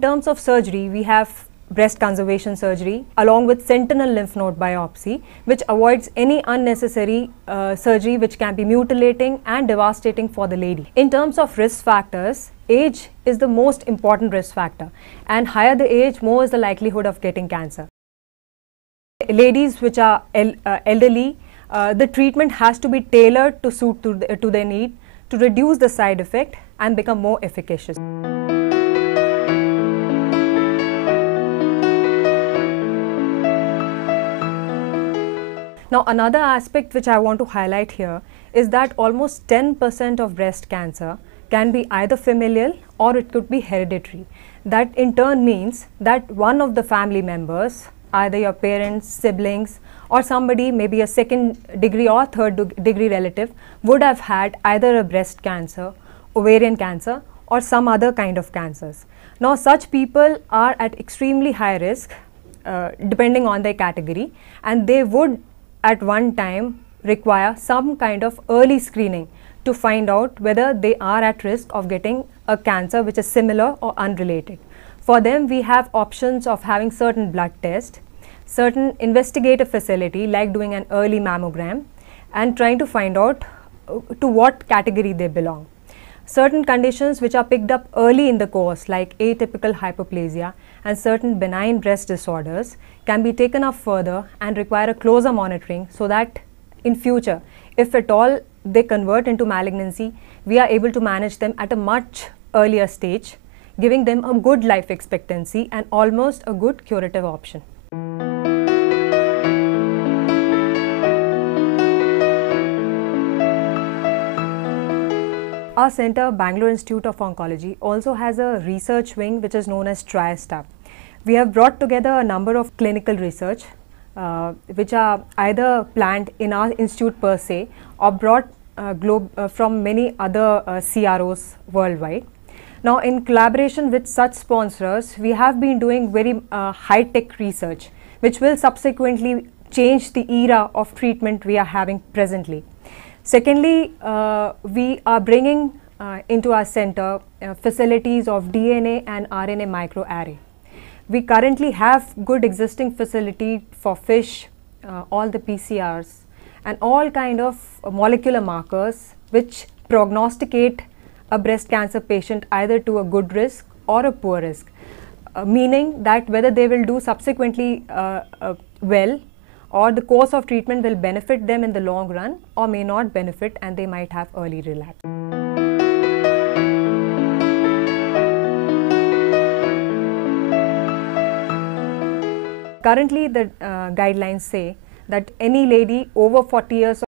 in terms of surgery, we have breast conservation surgery along with sentinel lymph node biopsy, which avoids any unnecessary surgery which can be mutilating and devastating for the lady. In terms of risk factors, age is the most important risk factor, and higher the age, more is the likelihood of getting cancer. Ladies which are elderly, the treatment has to be tailored to suit to their need, to reduce the side effect and become more efficacious. Now, another aspect which I want to highlight here is that almost 10% of breast cancer can be either familial or it could be hereditary. That in turn means that one of the family members, either your parents, siblings, or somebody, maybe a second degree or third degree relative, would have had either a breast cancer, ovarian cancer, or some other kind of cancers. Now, such people are at extremely high risk depending on their category, and they would at one time require some kind of early screening to find out whether they are at risk of getting a cancer which is similar or unrelated. For them, we have options of having certain blood tests, certain investigative facility like doing an early mammogram and trying to find out to what category they belong. Certain conditions which are picked up early in the course like atypical hyperplasia and certain benign breast disorders can be taken up further and require a closer monitoring, so that in future, if at all they convert into malignancy, we are able to manage them at a much earlier stage, giving them a good life expectancy and almost a good curative option. Our center, Bangalore Institute of Oncology, also has a research wing which is known as TriStar. We have brought together a number of clinical research which are either planned in our institute per se or brought from many other CROs worldwide. Now, in collaboration with such sponsors, we have been doing very high-tech research which will subsequently change the era of treatment we are having presently. Secondly, we are bringing into our center facilities of DNA and RNA microarray. We currently have good existing facility for fish, all the PCRs and all kind of molecular markers which prognosticate a breast cancer patient either to a good risk or a poor risk, meaning that whether they will do subsequently well, or the course of treatment will benefit them in the long run or may not benefit and they might have early relapse. Currently, the guidelines say that any lady over 40 years